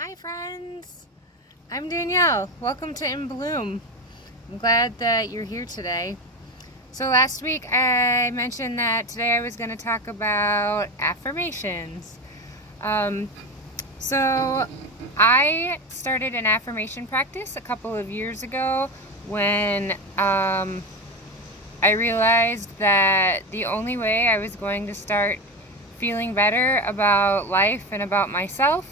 Hi friends, I'm Danielle. Welcome to In Bloom. I'm glad that you're here today. So last week I mentioned that today I was going to talk about affirmations. Um, so I started an affirmation practice a couple of years ago when I realized that the only way I was going to start feeling better about life and about myself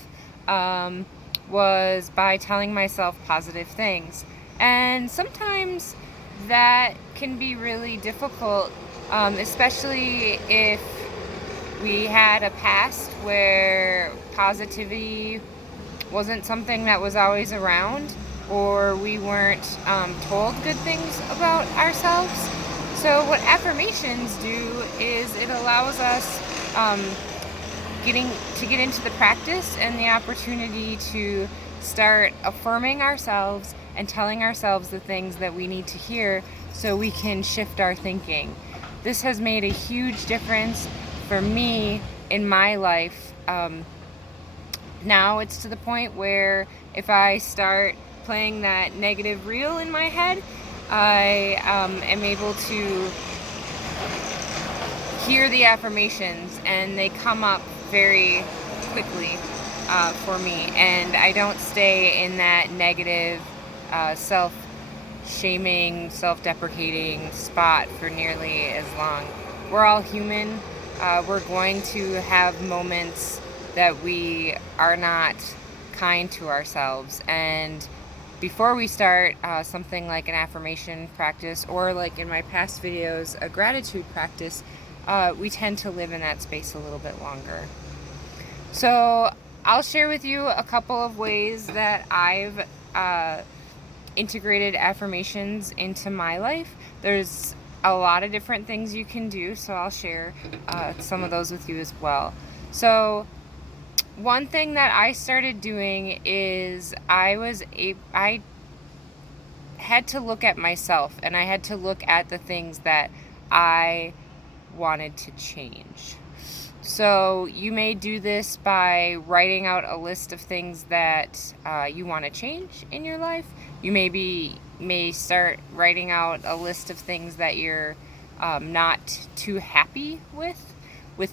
um, was by telling myself positive things. And sometimes that can be really difficult, especially if we had a past where positivity wasn't something that was always around, or we weren't told good things about ourselves. So what affirmations do is it allows us um, get into the practice and the opportunity to start affirming ourselves and telling ourselves the things that we need to hear so we can shift our thinking. This has made a huge difference for me in my life. Now it's to the point where if I start playing that negative reel in my head, I am able to hear the affirmations and they come up very quickly for me, and I don't stay in that negative self-shaming, self-deprecating spot for nearly as long. We're all human. We're going to have moments that we are not kind to ourselves, and before we start something like an affirmation practice, or like in my past videos, a gratitude practice, we tend to live in that space a little bit longer. So I'll share with you a couple of ways that I've integrated affirmations into my life. There's a lot of different things you can do, so I'll share some of those with you as well. So one thing that I started doing is I had to look at myself, and I had to look at the things that I wanted to change. So you may do this by writing out a list of things that you want to change in your life. You may start writing out a list of things that you're not too happy with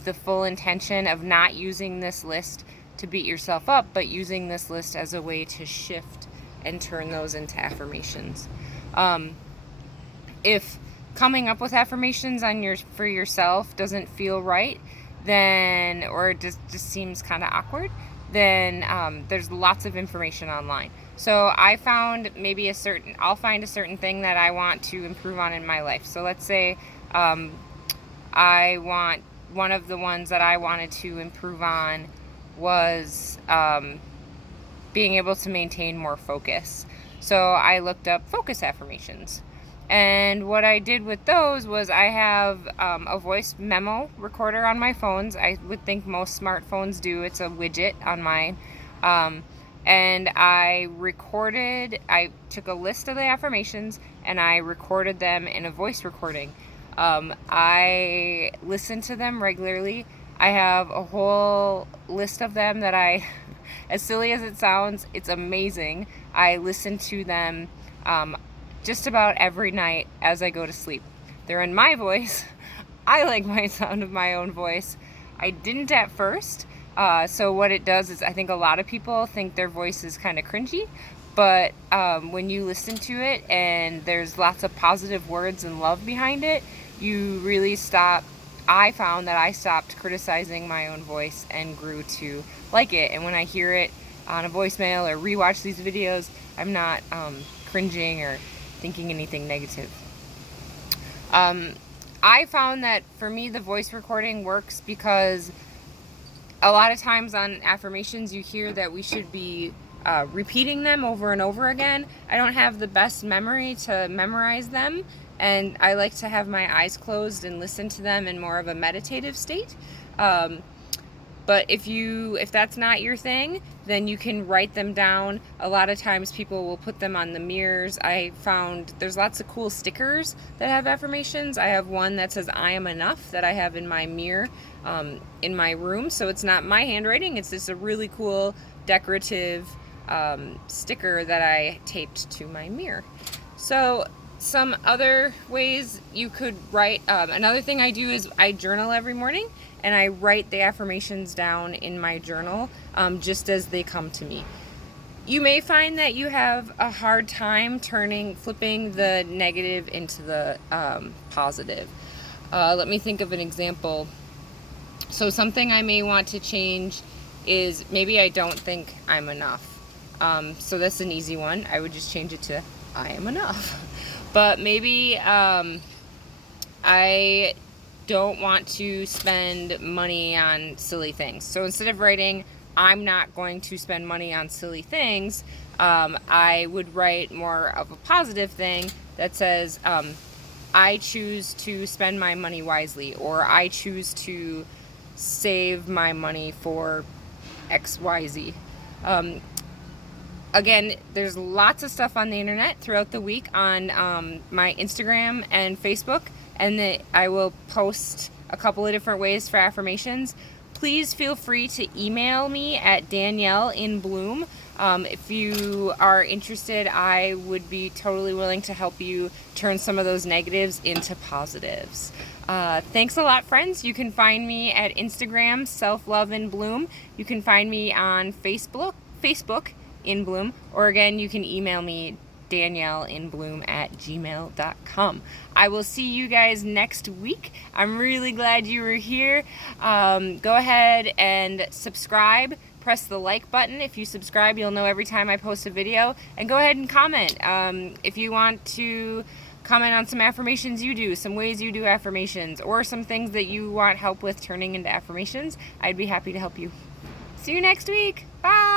the full intention of not using this list to beat yourself up, but using this list as a way to shift and turn those into affirmations. If coming up with affirmations for yourself doesn't feel right, then, or it just seems kind of awkward, then there's lots of information online. So I found I'll find a certain thing that I want to improve on in my life. So let's say one of the ones that I wanted to improve on was being able to maintain more focus. So I looked up focus affirmations. And what I did with those was I have a voice memo recorder on my phones. I would think most smartphones do. It's a widget on mine. And I took a list of the affirmations and I recorded them in a voice recording. I listen to them regularly. I have a whole list of them that as silly as it sounds, it's amazing. I listen to them just about every night as I go to sleep. They're in my voice. I like my sound of my own voice. I didn't at first. So what it does is I think a lot of people think their voice is kind of cringy, but when you listen to it and there's lots of positive words and love behind it, you really I found that I stopped criticizing my own voice and grew to like it. And when I hear it on a voicemail or rewatch these videos, I'm not cringing or thinking anything negative. I found that for me the voice recording works because a lot of times on affirmations you hear that we should be repeating them over and over again. I don't have the best memory to memorize them, and I like to have my eyes closed and listen to them in more of a meditative state. But if that's not your thing, then you can write them down. A lot of times people will put them on the mirrors. I found there's lots of cool stickers that have affirmations. I have one that says I am enough that I have in my mirror in my room. So it's not my handwriting. It's just a really cool decorative sticker that I taped to my mirror. So some other ways you could write, another thing I do is I journal every morning, and I write the affirmations down in my journal just as they come to me. You may find that you have a hard time flipping the negative into the positive. Let me think of an example. So something I may want to change is maybe I don't think I'm enough. So that's an easy one. I would just change it to I am enough. But maybe I don't want to spend money on silly things. So instead of writing I'm not going to spend money on silly things, I would write more of a positive thing that says I choose to spend my money wisely, or I choose to save my money for XYZ. Again, there's lots of stuff on the internet throughout the week on my Instagram and Facebook, and I will post a couple of different ways for affirmations. Please feel free to email me at DanielleInBloom. If you are interested, I would be totally willing to help you turn some of those negatives into positives. Thanks a lot, friends. You can find me at Instagram, Self Love in Bloom. You can find me on Facebook in Bloom, or again, you can email me DanielleInBloom@gmail.com. I will see you guys next week. I'm really glad you were here. Go ahead and subscribe. Press the like button. If you subscribe, you'll know every time I post a video. And go ahead and comment. If you want to comment on some affirmations you do, some ways you do affirmations, or some things that you want help with turning into affirmations, I'd be happy to help you. See you next week. Bye!